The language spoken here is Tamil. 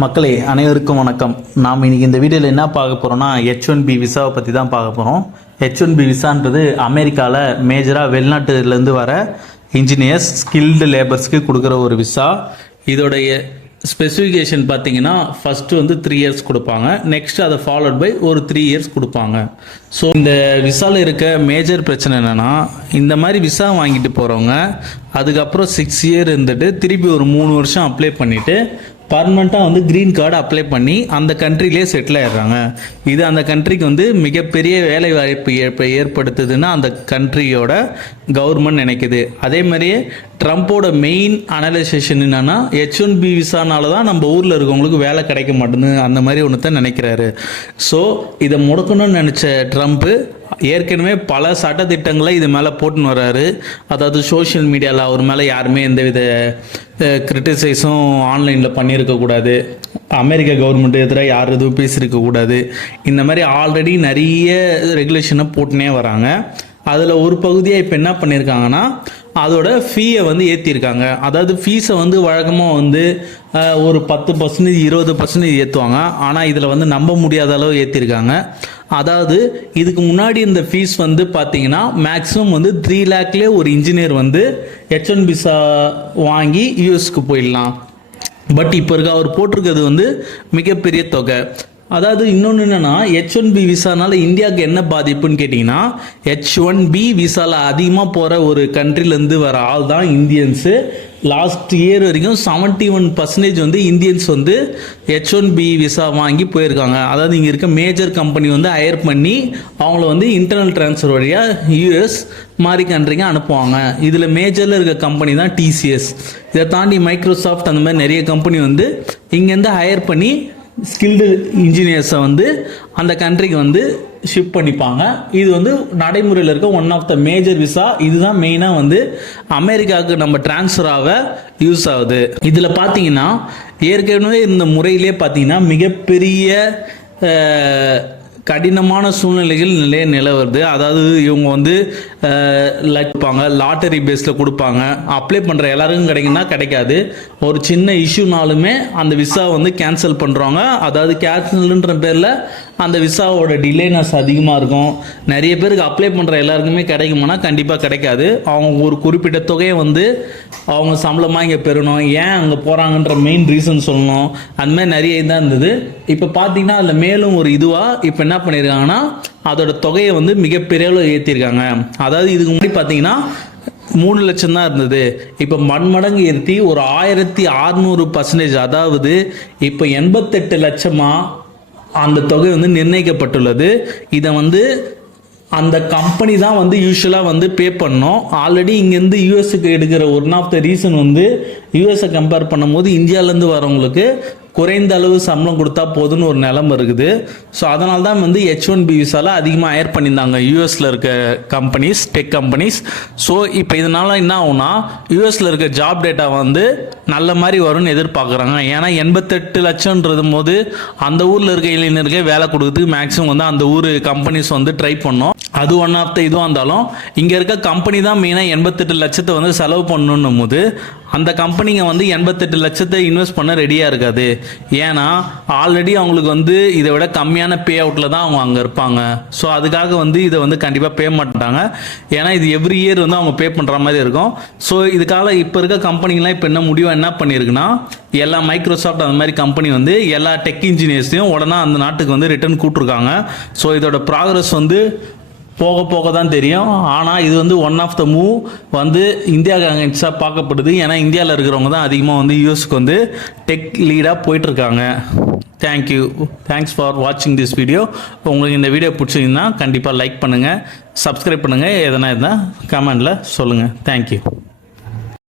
மக்களே அனைவருக்கும் வணக்கம். நாம் இன்றைக்கி இந்த வீடியோவில் என்ன பார்க்க போகிறோம்னா H1B விசாவை பற்றி தான் பார்க்க போகிறோம். H1B விசான்றது அமெரிக்காவில் மேஜராக வெளிநாட்டுலேருந்து வர இன்ஜினியர்ஸ் ஸ்கில்டு லேபர்ஸ்க்கு கொடுக்குற ஒரு விசா. இதோடைய ஸ்பெசிஃபிகேஷன் பார்த்தீங்கன்னா ஃபஸ்ட்டு வந்து 3 இயர்ஸ் கொடுப்பாங்க, நெக்ஸ்ட் அதை ஃபாலோட் பை ஒரு 3 இயர்ஸ் கொடுப்பாங்க. ஸோ இந்த விசாவில் இருக்க மேஜர் பிரச்சனை என்னென்னா, இந்த மாதிரி விசா வாங்கிட்டு போகிறவங்க அதுக்கப்புறம் 6 இயர் இருந்துட்டு திருப்பி ஒரு 3 வருஷம் அப்ளை பண்ணிவிட்டு பர்மனெண்ட்டாக வந்து க்ரீன் கார்டு அப்ளை பண்ணி அந்த கண்ட்ரிலே செட்டில் ஆகிடுறாங்க. இது அந்த கண்ட்ரிக்கு வந்து மிகப்பெரிய வேலை வாய்ப்பு ஏற்படுத்துதுன்னு அந்த கண்ட்ரியோட கவர்மெண்ட் நினைக்குது. அதே மாதிரியே ட்ரம்ப்போட மெயின் அனலைசேஷன் என்னென்னா, H1B விசானால தான் நம்ம ஊரில் இருக்கவங்களுக்கு வேலை கிடைக்க மாட்டேன்னு அந்த மாதிரி ஒன்று தான் நினைக்கிறாரு. ஸோ இதை முடக்கணும்னு நினச்ச ட்ரம்ப்பு ஏற்கனவே பல சட்டத்திட்டங்களை இது மேலே போட்டுன்னு வர்றாரு. அதாவது சோஷியல் மீடியாவில் அவர் மேலே யாருமே எந்தவித கிரிட்டிசைஸும் ஆன்லைனில் பண்ணியிருக்கக்கூடாது, அமெரிக்க கவர்மெண்ட் எதிராக யார் எதுவும் பேசியிருக்கக்கூடாது, இந்த மாதிரி ஆல்ரெடி நிறைய ரெகுலேஷனை போட்டுனே வராங்க. அதில் ஒரு பகுதியாக இப்போ என்ன பண்ணியிருக்காங்கன்னா, அதோட ஃபீயை வந்து ஏற்றிருக்காங்க. அதாவது ஃபீஸை வந்து வழக்கமாக வந்து ஒரு 10% 20% ஏற்றுவாங்க. ஆனால் இதில் வந்து நம்ப முடியாத அளவு ஏற்றிருக்காங்க. அதாவது இதுக்கு முன்னாடி இந்த ஃபீஸ் வந்து பார்த்தீங்கன்னா மேக்ஸிமம் வந்து 3 லேக்லேயே ஒரு இன்ஜினியர் வந்து H1B விசா வாங்கி யூஎஸ்க்கு போயிடலாம். பட் இப்போ இருக்க அவர் போட்டிருக்கிறது வந்து மிகப்பெரிய தொகை. அதாவது இன்னொன்று என்னென்னா, H1B விசானால இந்தியாவுக்கு என்ன பாதிப்புன்னு கேட்டிங்கன்னா, H1B விசாவில் அதிகமாக போகிற ஒரு கண்ட்ரிலேருந்து வர ஆள் தான் இந்தியன்ஸு. லாஸ்ட் இயர் வரைக்கும் 71% வந்து இந்தியன்ஸ் வந்து H1B விசா வாங்கி போயிருக்காங்க. அதாவது இங்கே இருக்க மேஜர் கம்பெனி வந்து ஹையர் பண்ணி அவங்கள வந்து இன்டர்னல் ட்ரான்ஸ்ஃபர் வழியாக யூஎஸ் மாதிரி கண்ட்ரிங்க அனுப்புவாங்க. இதில் மேஜரில் இருக்க கம்பெனி தான் TCS. இதை தாண்டி மைக்ரோசாஃப்ட் அந்த மாதிரி நிறைய கம்பெனி வந்து இங்கேருந்து ஹையர் பண்ணி ஸ்கில்டு இன்ஜினியர்ஸை வந்து அந்த கண்ட்ரிக்கு வந்து ஷிப் பண்ணிப்பாங்க. இது வந்து நடைமுறையில் இருக்க one of the major visa. இதுதான் மெயினாக வந்து அமெரிக்காவுக்கு நம்ம டிரான்ஸ்ஃபர் ஆக யூஸ் ஆகுது. இதில் பார்த்தீங்கன்னா ஏற்கனவே இந்த முறையிலே பார்த்தீங்கன்னா மிகப்பெரிய கடினமான சூழ்நிலைகள் நிலவுறது. அதாவது இவங்க வந்து கொடுப்பாங்க, லாட்டரி பேஸில் கொடுப்பாங்க, அப்ளை பண்ணுற எல்லாருக்கும் கிடைக்குன்னா கிடைக்காது. ஒரு சின்ன இஷ்யூனாலுமே அந்த விசா வந்து கேன்சல் பண்ணுறாங்க. அதாவது கேன்சல்ன்ற பேரில் அந்த விசாவோட டிலேனஸ் அதிகமாக இருக்கும். நிறைய பேருக்கு அப்ளை பண்ணுற எல்லாருக்குமே கிடைக்குமானா கண்டிப்பாக கிடைக்காது. அவங்க ஒரு குறிப்பிட்ட தொகையை வந்து அவங்க சம்பளமாக இங்கே பெறணும், ஏன் அங்கே போகிறாங்கன்ற மெயின் ரீசன் சொல்லணும். அந்த மாதிரி நிறைய இதாக இருந்தது. இப்போ பார்த்தீங்கன்னா அதில் மேலும் ஒரு இதுவாக இப்போ என்ன பண்ணியிருக்காங்கன்னா, அதோட தொகையை வந்து மிகப்பெரிய அளவு ஏற்றிருக்காங்க. அதாவது இதுக்கு முன்னாடி பார்த்தீங்கன்னா 3 லட்சம் தான் இருந்தது. இப்போ மடங்கு ஏற்றி ஒரு 1600%, அதாவது இப்போ 88 லட்சமாக அந்த தொகை வந்து நிர்ணயிக்கப்பட்டுள்ளது. இதை வந்து அந்த கம்பெனி தான் வந்து யூஸ்வலாக வந்து பே பண்ணோம். ஆல்ரெடி இங்கேருந்து யூஎஸ்க்கு எடுக்கிற ஒன் ஆஃப் த ரீசன் வந்து யூஎஸை கம்பேர் பண்ணும்போது இந்தியாவிலேருந்து வரவங்களுக்கு குறைந்த அளவு சம்பளம் கொடுத்தா போதுன்னு ஒரு நிலைமை இருக்குது. ஸோ அதனால தான் வந்து H1B விசாவில் அதிகமாக ஹையர் பண்ணியிருந்தாங்க யூஎஸில் இருக்க கம்பெனிஸ், டெக் கம்பெனிஸ். ஸோ இப்போ இதனால் என்ன ஆகுனா, யூஎஸில் இருக்க ஜாப் டேட்டா வந்து நல்ல மாதிரி வரும்னு எதிர்பார்க்குறாங்க. ஏன்னா 88 லட்சம்ன்றது போது அந்த ஊரில் இருக்க இளைஞருக்கே வேலை கொடுக்குறதுக்கு மேக்ஸிமம் வந்து அந்த ஊர் கம்பெனிஸ் வந்து ட்ரை பண்ணோம். அது ஒன் ஆஃப் த இதுவாக இருந்தாலும் இங்கே இருக்க கம்பெனி தான் மெயினாக 88 லட்சத்தை வந்து செலவு பண்ணணும் போது அந்த கம்பெனிங்க வந்து 88 லட்சத்தை இன்வெஸ்ட் பண்ண ரெடியாக இருக்காது. ஏன்னா ஆல்ரெடி அவங்களுக்கு வந்து இதை விட கம்மியான பே அவுட்டில் தான் அவங்க அங்கே இருப்பாங்க. ஸோ அதுக்காக வந்து இதை வந்து கண்டிப்பாக பே மாட்டாங்க. ஏன்னா இது எவ்ரி இயர் வந்து அவங்க பே பண்ணுற மாதிரி இருக்கும். ஸோ இதுக்காக இப்போ இருக்க கம்பெனிங்கெலாம் இப்போ என்ன முடிவாக என்ன பண்ணியிருக்குன்னா, எல்லா மைக்ரோசாஃப்ட் அந்த மாதிரி கம்பெனி வந்து எல்லா டெக் இன்ஜினியர்ஸையும் உடனே அந்த நாட்டுக்கு வந்து ரிட்டர்ன் கூப்பிட்ருக்காங்க. ஸோ இதோட ப்ராக்ரஸ் வந்து போக போக தான் தெரியும். ஆனால் இது வந்து ஒன் ஆஃப் த மூவ் வந்து இந்தியாவுக்கு அகேன்ஸ்டாக பார்க்கப்படுது. ஏன்னா இந்தியாவில் இருக்கிறவங்க தான் அதிகமாக வந்து யூஎஸ்க்கு வந்து டெக் லீடாக போயிட்டுருக்காங்க. தேங்க்யூ, தேங்க்ஸ் ஃபார் வாட்சிங் திஸ் வீடியோ. உங்களுக்கு இந்த வீடியோ பிடிச்சிங்கன்னா கண்டிப்பாக லைக் பண்ணுங்கள், சப்ஸ்கிரைப் பண்ணுங்கள், எதனா இருந்தால் கமெண்டில் சொல்லுங்கள். தேங்க்யூ.